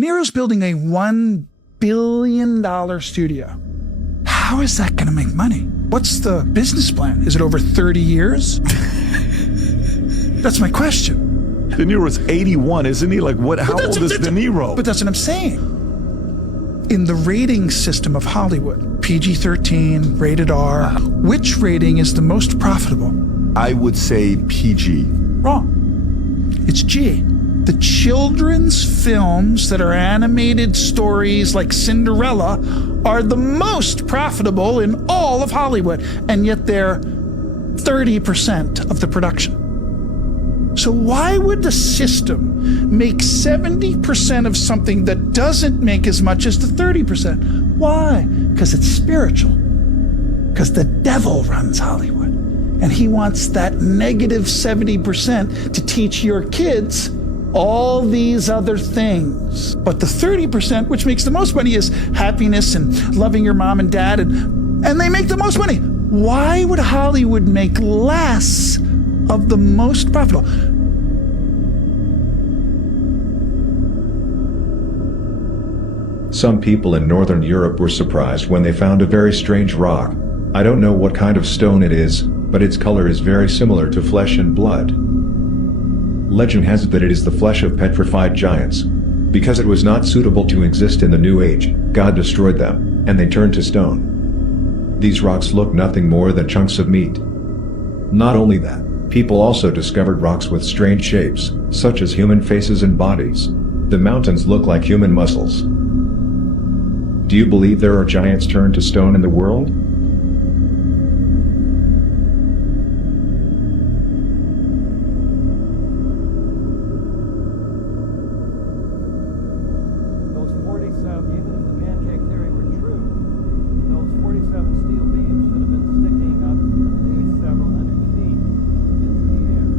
Niro's building a $1 billion studio. How is that going to make money? What's the business plan? Is it over 30 years? That's my question. De Niro's 81, isn't he? Like, what? How old is De Niro? But that's what I'm saying. In the rating system of Hollywood, PG-13, rated R, which rating is the most profitable? I would say PG. Wrong. It's G. The children's films that are animated stories like Cinderella are the most profitable in all of Hollywood, and yet they're 30% of the production. So why would the system make 70% of something that doesn't make as much as the 30%? Why? Because it's spiritual. Because the devil runs Hollywood. And he wants that negative 70% to teach your kids all these other things. But the 30%, which makes the most money, is happiness and loving your mom and dad, and they make the most money. Why would Hollywood make less of the most profitable? Some people in Northern Europe were surprised when they found a very strange rock. I don't know what kind of stone it is, but its color is very similar to flesh and blood. Legend has it that it is the flesh of petrified giants. Because it was not suitable to exist in the New Age, God destroyed them, and they turned to stone. These rocks look nothing more than chunks of meat. Not only that, people also discovered rocks with strange shapes, such as human faces and bodies. The mountains look like human muscles. Do you believe there are giants turned to stone in the world? Those 47, even if the pancake theory were true, those 47 steel beams should have been sticking up at least several hundred feet into the air.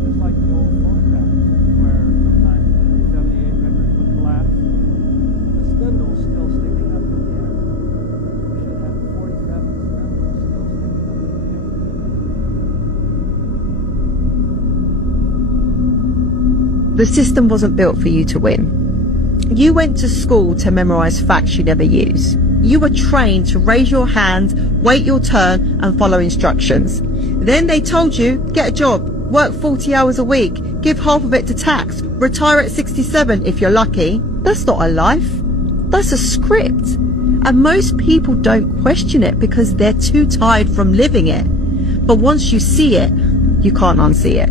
Just like the old photographs, where sometimes the 78 records would collapse, the spindle's still sticking up in the air. We should have 47 spindles still sticking up in the air. The system wasn't built for you to win. You went to school to memorize facts you never use. You were trained to raise your hand, wait your turn, and follow instructions. Then they told you, get a job, work 40 hours a week, give half of it to tax, retire at 67 if you're lucky. That's not a life. That's a script. And most people don't question it because they're too tired from living it. But once you see it, you can't unsee it.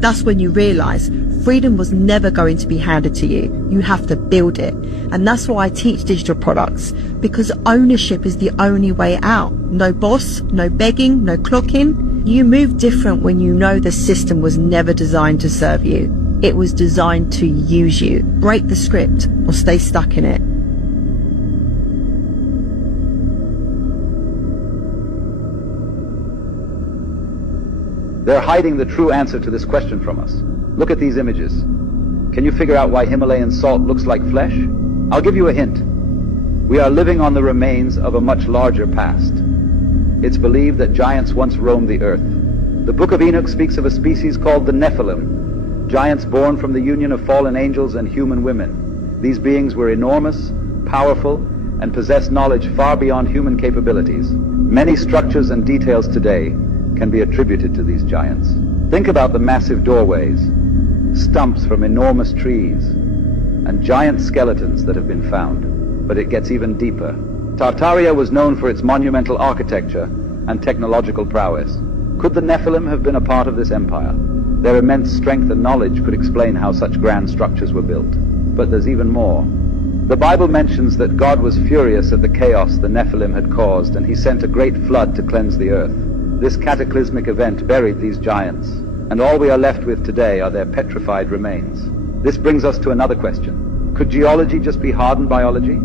That's when you realize freedom was never going to be handed to you. You have to build it. And that's why I teach digital products, because ownership is the only way out. No boss, no begging, no clocking. You move different when you know the system was never designed to serve you. It was designed to use you. Break the script or stay stuck in it. They're hiding the true answer to this question from us. Look at these images. Can you figure out why Himalayan salt looks like flesh? I'll give you a hint. We are living on the remains of a much larger past. It's believed that giants once roamed the earth. The Book of Enoch speaks of a species called the Nephilim, giants born from the union of fallen angels and human women. These beings were enormous, powerful, and possessed knowledge far beyond human capabilities. Many structures and details today can be attributed to these giants. Think about the massive doorways, stumps from enormous trees, and giant skeletons that have been found. But it gets even deeper. Tartaria was known for its monumental architecture and technological prowess. Could the Nephilim have been a part of this empire? Their immense strength and knowledge could explain how such grand structures were built. But there's even more. The Bible mentions that God was furious at the chaos the Nephilim had caused, and he sent a great flood to cleanse the earth. This cataclysmic event buried these giants, and all we are left with today are their petrified remains. This brings us to another question. Could geology just be hardened biology?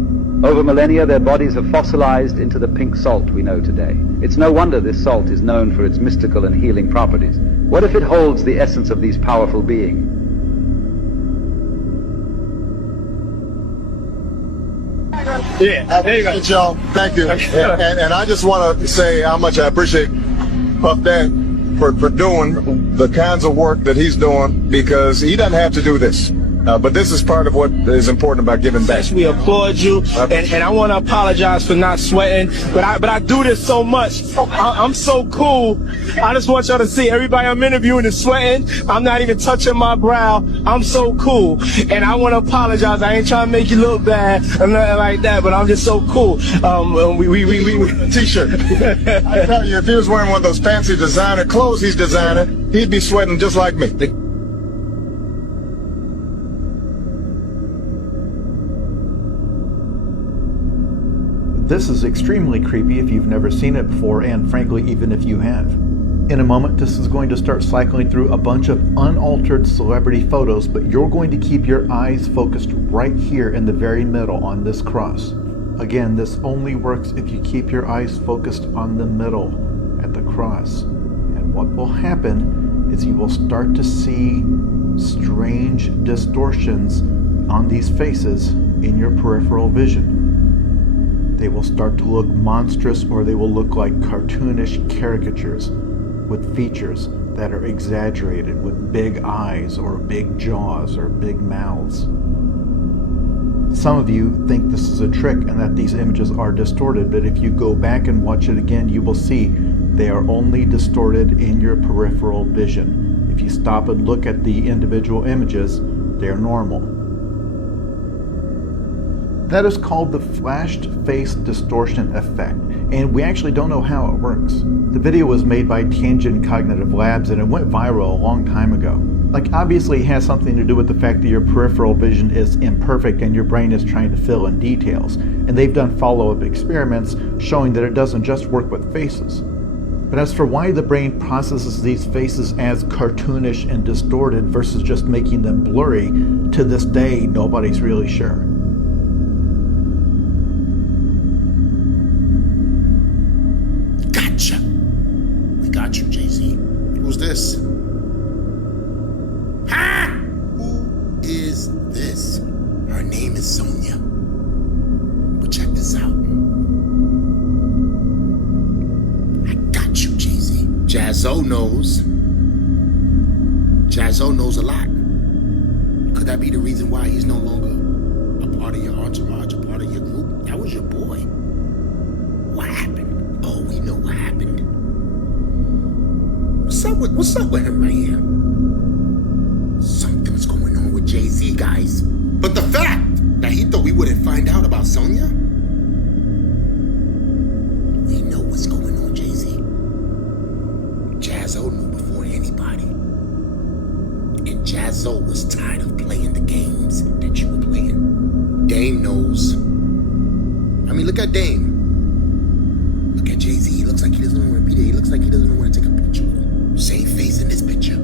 Over millennia, their bodies have fossilized into the pink salt we know today. It's no wonder this salt is known for its mystical and healing properties. What if it holds the essence of these powerful beings? Yeah, there you go. Joe, thank you. And I just want to say how much I appreciate Puff Dan for doing the kinds of work that he's doing, because he doesn't have to do this. But this is part of what is important about giving back. We applaud you, and I want to apologize for not sweating, but I do this so much. I'm so cool. I just want y'all to see everybody I'm interviewing is sweating. I'm not even touching my brow. I'm so cool, and I want to apologize. I ain't trying to make you look bad or nothing like that, but I'm just so cool. We T-shirt. I tell you, if he was wearing one of those fancy designer clothes he's designing, he'd be sweating just like me. This is extremely creepy if you've never seen it before, and frankly, even if you have. In a moment, this is going to start cycling through a bunch of unaltered celebrity photos, but you're going to keep your eyes focused right here in the very middle on this cross. Again, this only works if you keep your eyes focused on the middle at the cross. And what will happen is you will start to see strange distortions on these faces in your peripheral vision. They will start to look monstrous, or they will look like cartoonish caricatures with features that are exaggerated, with big eyes or big jaws or big mouths. Some of you think this is a trick and that these images are distorted, but if you go back and watch it again, you will see they are only distorted in your peripheral vision. If you stop and look at the individual images, they're normal. That is called the flashed face distortion effect, and we actually don't know how it works. The video was made by Tianjin Cognitive Labs and it went viral a long time ago. Like, obviously it has something to do with the fact that your peripheral vision is imperfect and your brain is trying to fill in details. And they've done follow-up experiments showing that it doesn't just work with faces. But as for why the brain processes these faces as cartoonish and distorted versus just making them blurry, to this day nobody's really sure. Got you, Jay-Z. Who's this? Ha! Who is this? Her name is Sonia. But check this out. I got you, Jay-Z. Jazzo knows. Jazzo knows a lot. Could that be the reason why he's no longer a part of your entourage, a part of your group? That was your boy. What happened? Oh, we know what happened. What's up with him right here? Something's going on with Jay-Z, guys. But the fact that he thought we wouldn't find out about Sonia, we know what's going on, Jay-Z. Jazzo knew before anybody. And Jazzo was tired of playing the games that you were playing. Dame knows. I mean, look at Dame. Look at Jay-Z. He looks like he doesn't want to be there. He looks like he doesn't want to take a picture with him. Same face in this picture.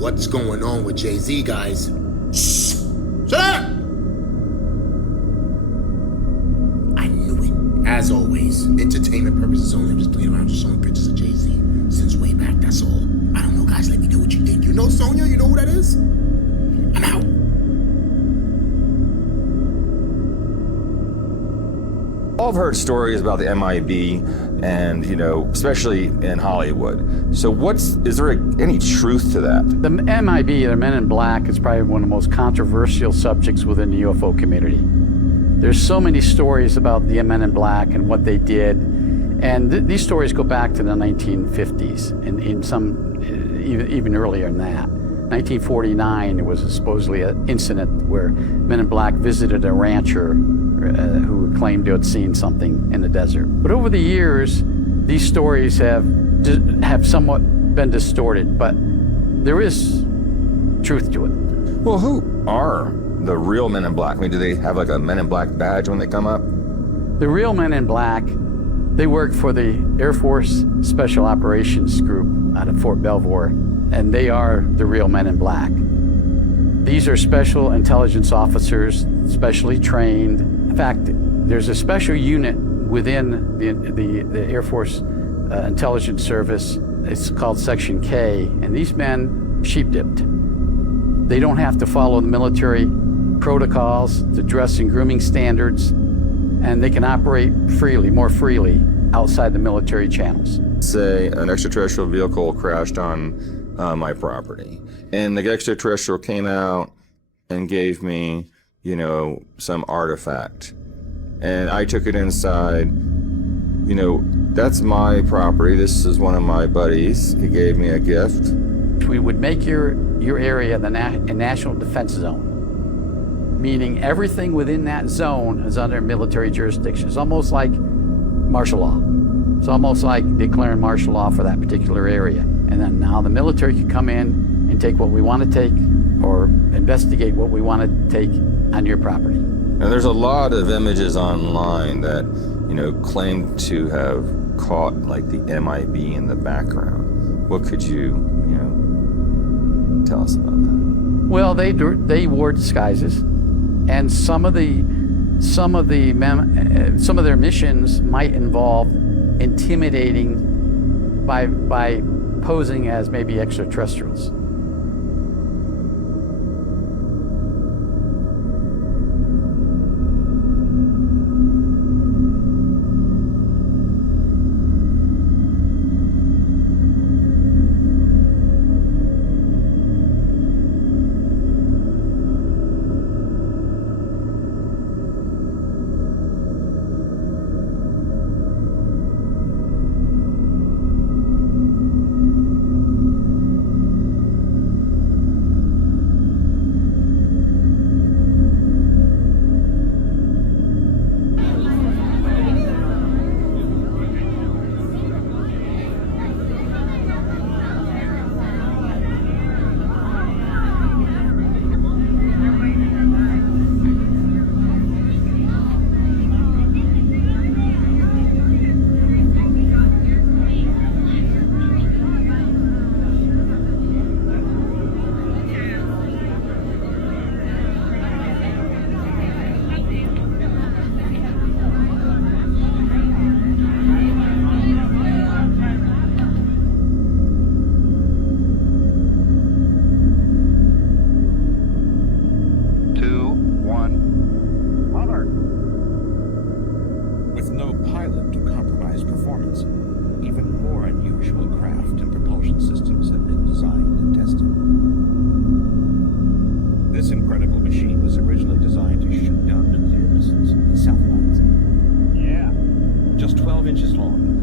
What's going on with Jay-Z, guys? Shh! Shut up! I knew it. As always, entertainment purposes only. I'm just playing around just showing pictures of Jay-Z since way back, that's all. I don't know, guys. Let me know what you think. You know Sonia? You know who that is? I'm out. I've heard stories about the MIB and, especially in Hollywood. So is there any truth to that? The MIB, the Men in Black, is probably one of the most controversial subjects within the UFO community. There's so many stories about the Men in Black and what they did. And these stories go back to the 1950s and in some even earlier than that. 1949, there was supposedly an incident where Men in Black visited a rancher who claimed to have seen something in the desert. But over the years, these stories have somewhat been distorted, but there is truth to it. Well, who are the real Men in Black? I mean, do they have like a Men in Black badge when they come up? The real Men in Black, they work for the Air Force Special Operations Group out of Fort Belvoir, and they are the real Men in Black. These are special intelligence officers, specially trained. In fact, there's a special unit within the Air Force Intelligence Service. It's called Section K, and these men sheep-dipped. They don't have to follow the military protocols, the dress and grooming standards, and they can operate more freely outside the military channels. Say an extraterrestrial vehicle crashed on my property. And the extraterrestrial came out and gave me, you know, some artifact. And I took it inside. You know, that's my property. This is one of my buddies. He gave me a gift. We would make your area a national defense zone, meaning everything within that zone is under military jurisdiction. It's almost like martial law. It's almost like declaring martial law for that particular area. And then now the military can come in and take what we want to take or investigate what we want to take on your property. And there's a lot of images online that, you know, claim to have caught like the MIB in the background. What could you know, tell us about that? Well, they wore disguises, and some of their missions might involve intimidating by posing as maybe extraterrestrials.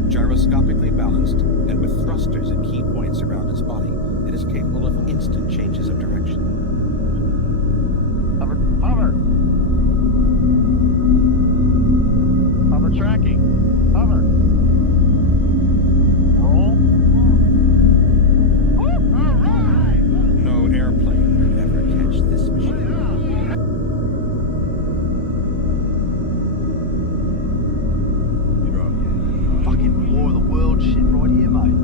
Gyroscopically balanced, and with thrusters at key points around its body, it is capable of instant changes of direction. Hover. Hover tracking. Hover. Roll. All right. No airplane could ever catch this machine. Fucking War of the World shit right here, mate.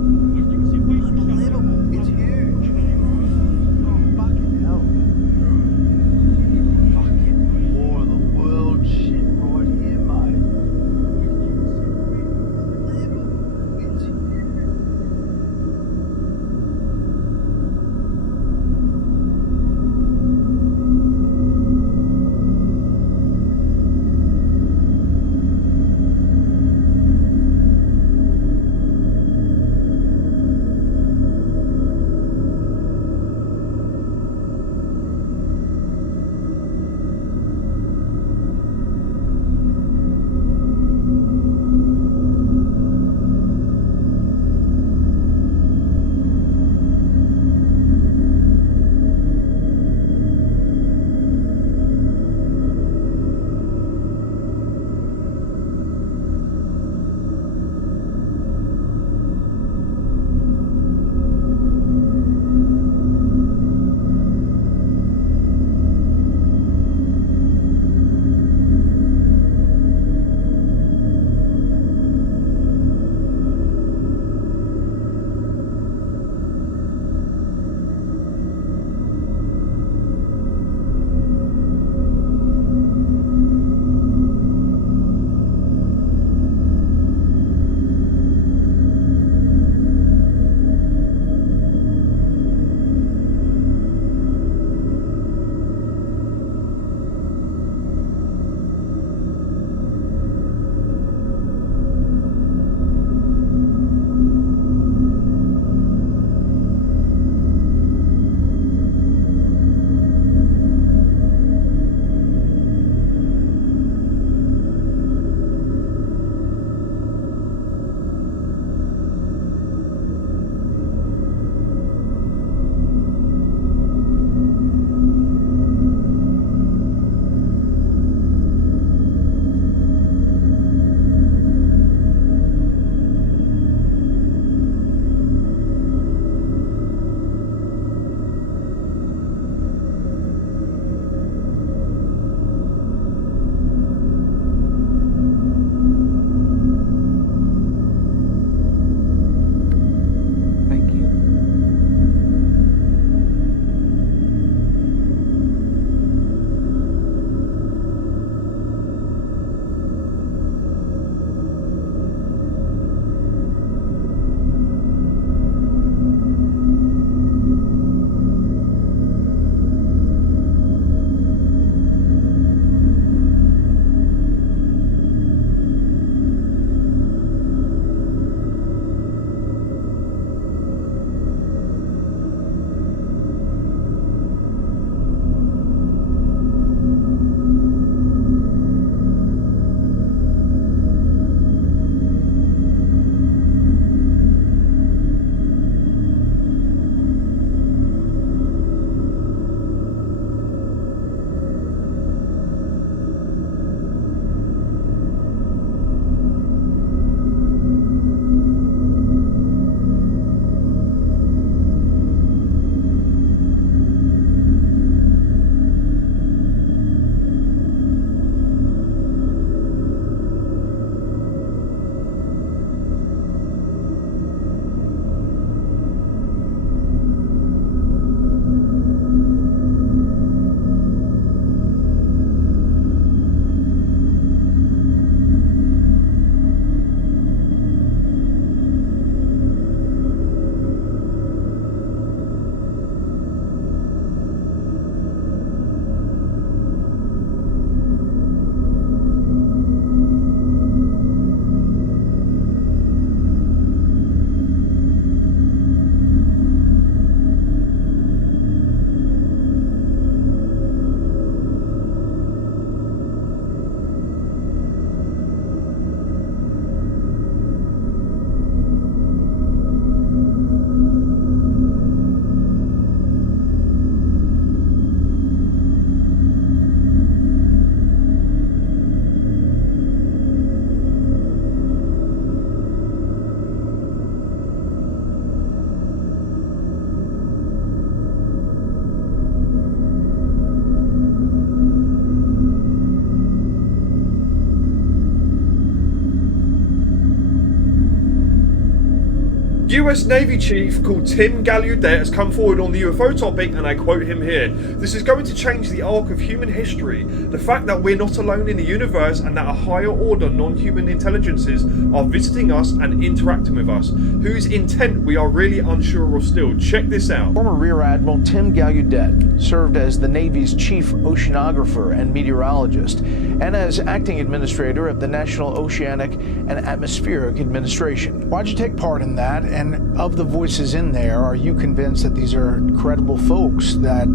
US Navy chief called Tim Gallaudet has come forward on the UFO topic, and I quote him here. This is going to change the arc of human history. The fact that we're not alone in the universe and that a higher order non-human intelligences are visiting us and interacting with us, whose intent we are really unsure of still. Check this out. Former Rear Admiral Tim Gallaudet served as the Navy's chief oceanographer and meteorologist, and as acting administrator of the National Oceanic and Atmospheric Administration. Why'd you take part in that? And of the voices in there, are you convinced that these are credible folks that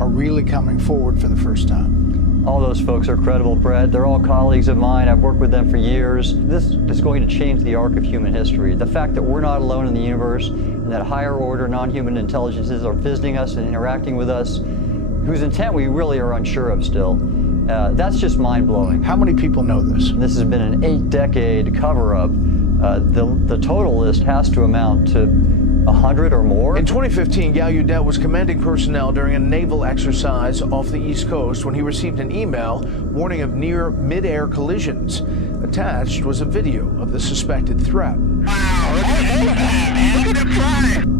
are really coming forward for the first time? All those folks are credible, Brett. They're all colleagues of mine. I've worked with them for years. This is going to change the arc of human history. The fact that we're not alone in the universe and that higher order non-human intelligences are visiting us and interacting with us, whose intent we really are unsure of still. That's just mind-blowing. How many people know this? This has been an 8-decade cover-up. The total list has to amount to 100 or more. In 2015, Gallaudet was commanding personnel during a naval exercise off the East Coast when he received an email warning of near mid-air collisions. Attached was a video of the suspected threat.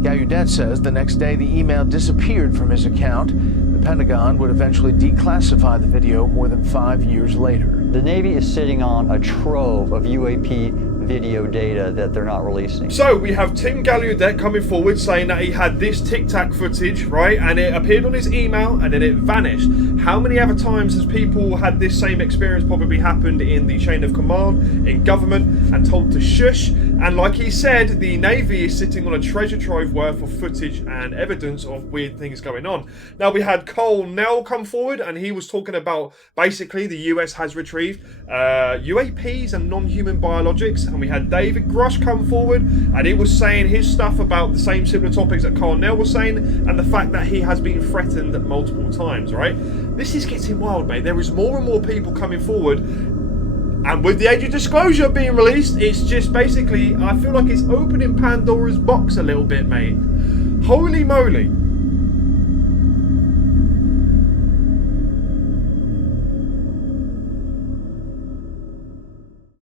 Gallaudet says the next day the email disappeared from his account. The Pentagon would eventually declassify the video more than 5 years later. The Navy is sitting on a trove of UAP video data that they're not releasing. So we have Tim Gallaudet coming forward saying that he had this Tic Tac footage, right, and it appeared on his email and then it vanished. How many other times has people had this same experience probably happened in the chain of command, in government, and told to shush? And like he said, the Navy is sitting on a treasure trove worth of footage and evidence of weird things going on. Now we had Cole Nell come forward and he was talking about basically the US has retrieved UAPs and non-human biologics. And we had David Grush come forward and he was saying his stuff about the same similar topics that Carl Nell was saying, and the fact that he has been threatened multiple times, right? This is getting wild, mate. There is more and more people coming forward, and with the age of disclosure being released, it's just basically, I feel like it's opening Pandora's box a little bit, mate. Holy moly.